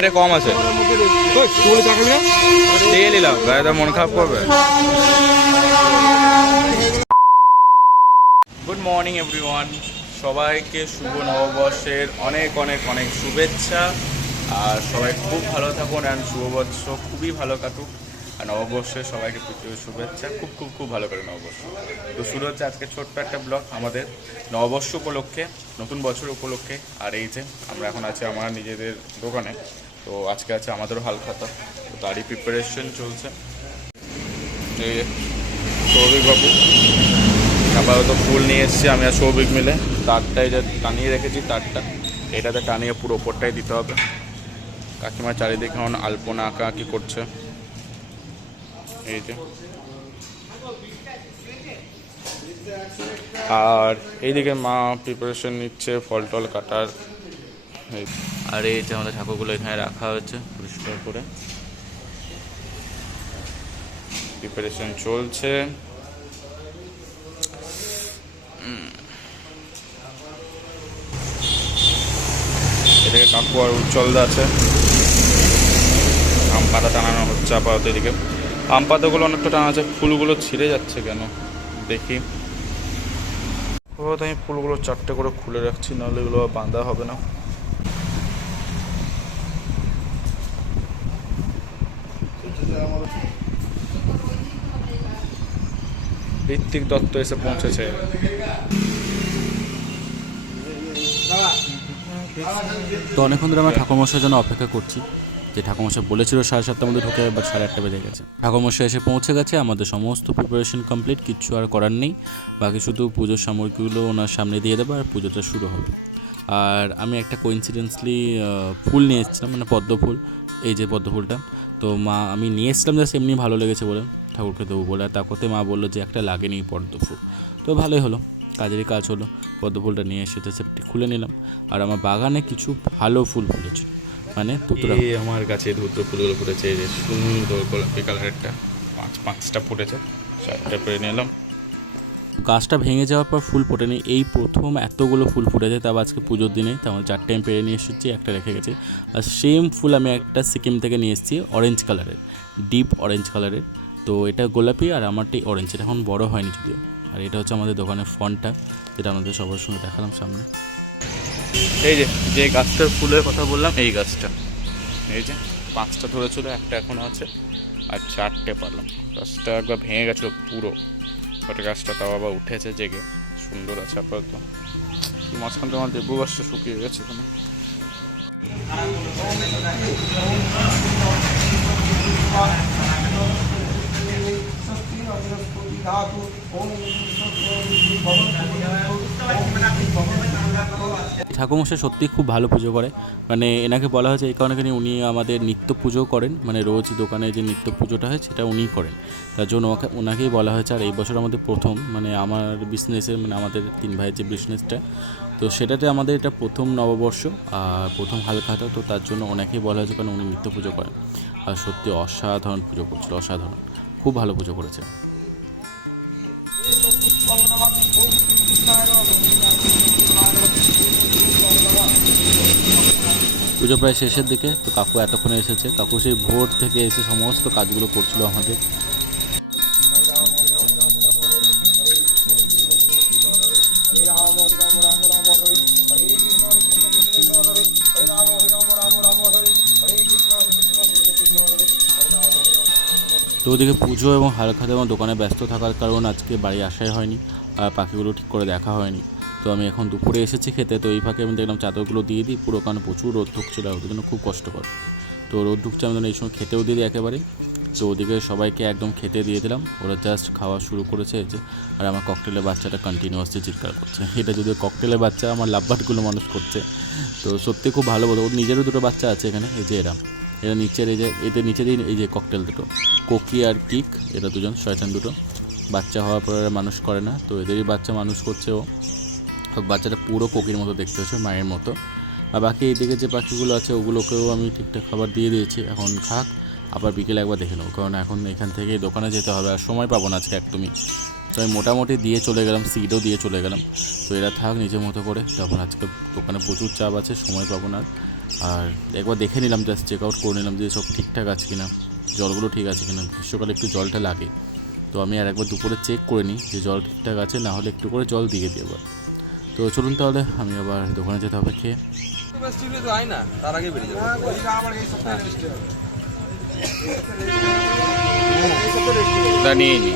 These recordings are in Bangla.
এটা কম আছে দিয়ে নিলাম, গাড়িটা মন খারাপ করবে। গুড মর্নিং এভরিওয়ান, সবাইকে শুভ নববর্ষের অনেক অনেক অনেক শুভেচ্ছা। আর সবাই খুব ভালো থাকুন অ্যান্ড শুভবর্ষ খুবই ভালো কাটুক। আর নববর্ষে সবাইকে প্রচুর শুভেচ্ছা, খুব খুব খুব ভালো করে নববর্ষ। তো শুরু হচ্ছে আজকে ছোট্ট একটা ব্লগ আমাদের নববর্ষ উপলক্ষে, নতুন বছর উপলক্ষে। আর এই যে আমরা এখন আছি আমার নিজেদের দোকানে, তো আজকে আছে আমাদেরও হালখাতা, তো তারই প্রিপারেশন চলছে। এই যে সৌভিক বাবু আপাতত ফুল নিয়ে এসেছি, আমি আর সৌভিক মিলে। তারটাই যে টানিয়ে রেখেছি, তারটা এটাতে টানিয়ে পুরো ওপরটাই দিতে হবে। কাকিমা চারিদিকে এখন আলপনা আঁকা আঁকি করছে। এই যে আর এইদিকে মা প্রিপারেশন নিচ্ছে ফল টল কাটার। আর এই যে আমাদের ঠাকুরগুলো এখানে রাখা হয়েছে পরিষ্কার করে, প্রিপারেশন চলছে। এদিকে কাকু আর উজ্জ্বলদা আছে, আম পাতা টানানো হচ্ছে আপাতত। এদিকে আম পাতাগুলো অনেকটা টানা আছে, ফুলগুলো ছিঁড়ে যাচ্ছে কেন দেখি। আমি ফুলগুলো চারটে করে খুলে রাখছি, নাহলে এগুলো বাঁধা হবে না। ঋত্বিক দত্ত এসে পৌঁছেছে। তো অনেকক্ষণ ধরে আমরা ঠাকুরমশাইয়ের জন্য অপেক্ষা করছি, যে ঠাকুরমশাই বলেছিল 7:30টার মধ্যে ঢুকে, বাট 8:30 বেজে গেছে। ঠাকুরমশাই এসে পৌঁছে গেছে, আমাদের সমস্ত প্রিপারেশন কমপ্লিট, কিচ্ছু আর করার নেই। বাকি শুধু পুজোর সামগ্রীগুলো ওনার সামনে দিয়ে দেবো আর পুজোটা শুরু হবে। আর আমি একটা কোইন্সিডেন্সলি ফুল নিয়ে এসেছিলাম, মানে পদ্ম ফুল, এই যে পদ্ম ফুলটা। তো মা আমি নিয়ে এসেছিলাম জাস্ট এমনি ভালো লেগেছে বলে ঠাকুরকে দেবো বলে, আর তারপরে মা বললো যে একটা লাগেনি পদ্ম ফুল। তো ভালোই হলো, কাজেরই কাজ হলো। পদ্ম ফুলটা নিয়ে এসে সেপটি খুলে নিলাম। আর আমার বাগানে কিছু ভালো ফুল ফুটেছে, মানে আমার কাছে ধূর্ত ফুলগুলো ফুটেছে, এই যে সুন্দর গোলাপি কালারেরটা পাঁচটা ফুটেছে, 4টে পেরে নিলাম। গাছটা ভেঙে যাওয়ার পর ফুল ফোটেনি, এই প্রথম এতগুলো ফুল ফুটেছে, তাও আজকে পুজোর দিনে। তেমন 4টে আমি পেরে নিয়ে এসেছি, একটা রেখে গেছি। আর সেম ফুল আমি একটা সিকিম থেকে নিয়ে এসেছি, অরেঞ্জ কালারের, ডিপ অরেঞ্জ কালারের। তো এটা গোলাপি আর আমারটাই অরেঞ্জ, এটা এখন বড় হয়নি যদিও। আর এটা হচ্ছে আমাদের দোকানের ফন্টটা, যেটা আমাদের সবার সঙ্গে দেখালাম সামনে। এই যে যে গাছটার ফুলের কথা বললাম, এই গাছটা, এই যে 5টা ধরেছিল, একটা এখনো আছে, আর 4টে পারলাম। গাছটা একবার ভেঙে গেছিলো পুরো, ওটা গাছটা তাও আবার উঠেছে জেগে, সুন্দর আছে আপাতত। মাঝখান থেকে আমার লেবু গাছটা শুকিয়ে গেছে এখানে। ঠাকুরমশাই সত্যি খুব ভালো পুজো করে, মানে এনাকে বলা হয়েছে এই কারণে উনি আমাদের নিত্য পুজো করেন, মানে রোজ দোকানে যে নিত্য পুজোটা হয় সেটা উনিই করেন, তার জন্য ওনাকেই বলা হয়েছে। আর এই বছর আমাদের প্রথম, মানে আমার বিজনেসের, মানে আমাদের 3 ভাইয়ের যে বিজনেসটা, তো সেটাতে আমাদের এটা প্রথম নববর্ষ আর প্রথম হালখাতা, তো তার জন্য ওনাকেই বলা হয়েছে, কারণ উনি নিত্য পুজো করেন। আর সত্যি অসাধারণ পুজো করছিল, অসাধারণ, খুব ভালো পুজো করেছে। পুজো প্রায় শেষের দিকে, তো কাকু এতক্ষণে এসেছে। কাকু সেই ভোর থেকে এসে সমস্ত কাজগুলো করছিল আমাদের। তো ওদিকে পুজো এবং হালখাতা এবং দোকানে ব্যস্ত থাকার কারণ আজকে বাড়ি আসাই হয়নি, আর পাখিগুলো ঠিক করে দেখা হয়নি। তো আমি এখন দুপুরে এসেছি খেতে, তো এই ফাঁকে আমি দেখলাম চাদরগুলো দিয়ে দিই পুরো, কারণ প্রচুর রোদ ঢুকছিল, ওদের জন্য খুব কষ্টকর। তো রোদ ঢুকছে, আমি এই সময় খেতেও দিয়ে দিই একেবারে। তো ওদিকে সবাইকে একদম খেতে দিয়ে দিলাম, ওরা জাস্ট খাওয়া শুরু করেছে যে। আর আমার ককটেলের বাচ্চাটা কন্টিনিউয়াসলি চিৎকার করছে, এটা যদিও ককটেলের বাচ্চা, আমার লাভবার্ডগুলো মানুষ করছে। তো সত্যি খুব ভালো বলো, ওর নিজেরও দুটো বাচ্চা আছে এখানে, এই যে এরা নিচের, এই যে এদের নিচেরই এই যে ককটেল দুটো, কোকি আর কিক, এরা দুজন শয়তান দুটো। বাচ্চা হওয়ার পর এরা মানুষ করে না, তো এদেরই বাচ্চা মানুষ করছে ও। বাচ্চাটা পুরো কোকির মতো দেখতে হচ্ছে, মায়ের মতো। আর বাকি এইদিকে যে পাখিগুলো আছে ওগুলোকেও আমি ঠিকঠাক খাবার দিয়ে দিয়েছি, এখন খাক। আবার বিকেলে একবার দেখে নেবো, কারণ এখন এখান থেকে দোকানে যেতে হবে, আর সময় পাবো না আজকে একদমই। তো আমি মোটামুটি দিয়ে চলে গেলাম, সিডও দিয়ে চলে গেলাম। তো এরা থাক নিজের মতো করে, তখন আজকে দোকানে প্রচুর চাপ আছে, সময় পাবো না। আর একবার দেখে নিলাম, জাস্ট চেক আউট করে নিলাম যে সব ঠিকঠাক আছে কিনা, জলগুলো ঠিক আছে কিনা। গ্রীষ্মকালে একটু জলটা লাগে, তো আমি আর একবার দুপুরে চেক করে নিই যে জল ঠিকঠাক আছে, না হলে একটু করে জল দিয়ে দিই আবার। তো চলুন তাহলে আমি আবার দোকানে যেতে হবে খেয়ে। তার আগে বেরিয়ে যাবে। তা নিয়ে নি,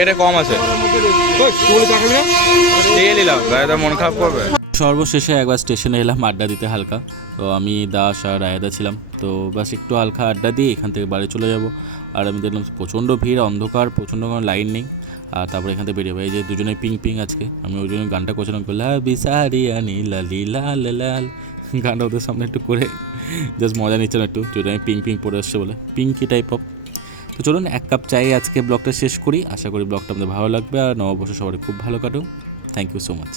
এটা কম আছে, দিয়ে নিলাম, গাড়িটা মন খারাপ করবে। সর্বশেষে একবার স্টেশনে এলাম আড্ডা দিতে হালকা। তো আমি, দাস আর রায়দা ছিলাম। তো বাস একটু হালকা আড্ডা দিয়ে এখান থেকে বাড়ি চলে যাব। আর আমি দেখলাম প্রচণ্ড ভিড়, অন্ধকার, প্রচণ্ড কোনো লাইন নেই। আর তারপরে এখান থেকে বেরিয়ে এই যে দুজনে পিং পিং আজকে, আমি ওই জন্য গানটা করছিলাম, বিসারিয়ানি লালি লাল লাল, গানটা ওদের সামনে একটু করে জাস্ট মজা নিচ্ছিলাম একটু, যদি আমি পিং পিং পরে আসছে বলে, পিঙ্কি টাইপ অফ। তো চলুন এক কাপ চাই আজকে ব্লগটা শেষ করি। আশা করি ব্লগটা আমাদের ভালো লাগবে আর নববর্ষ সবারই খুব ভালো কাটুক। Thank you so much.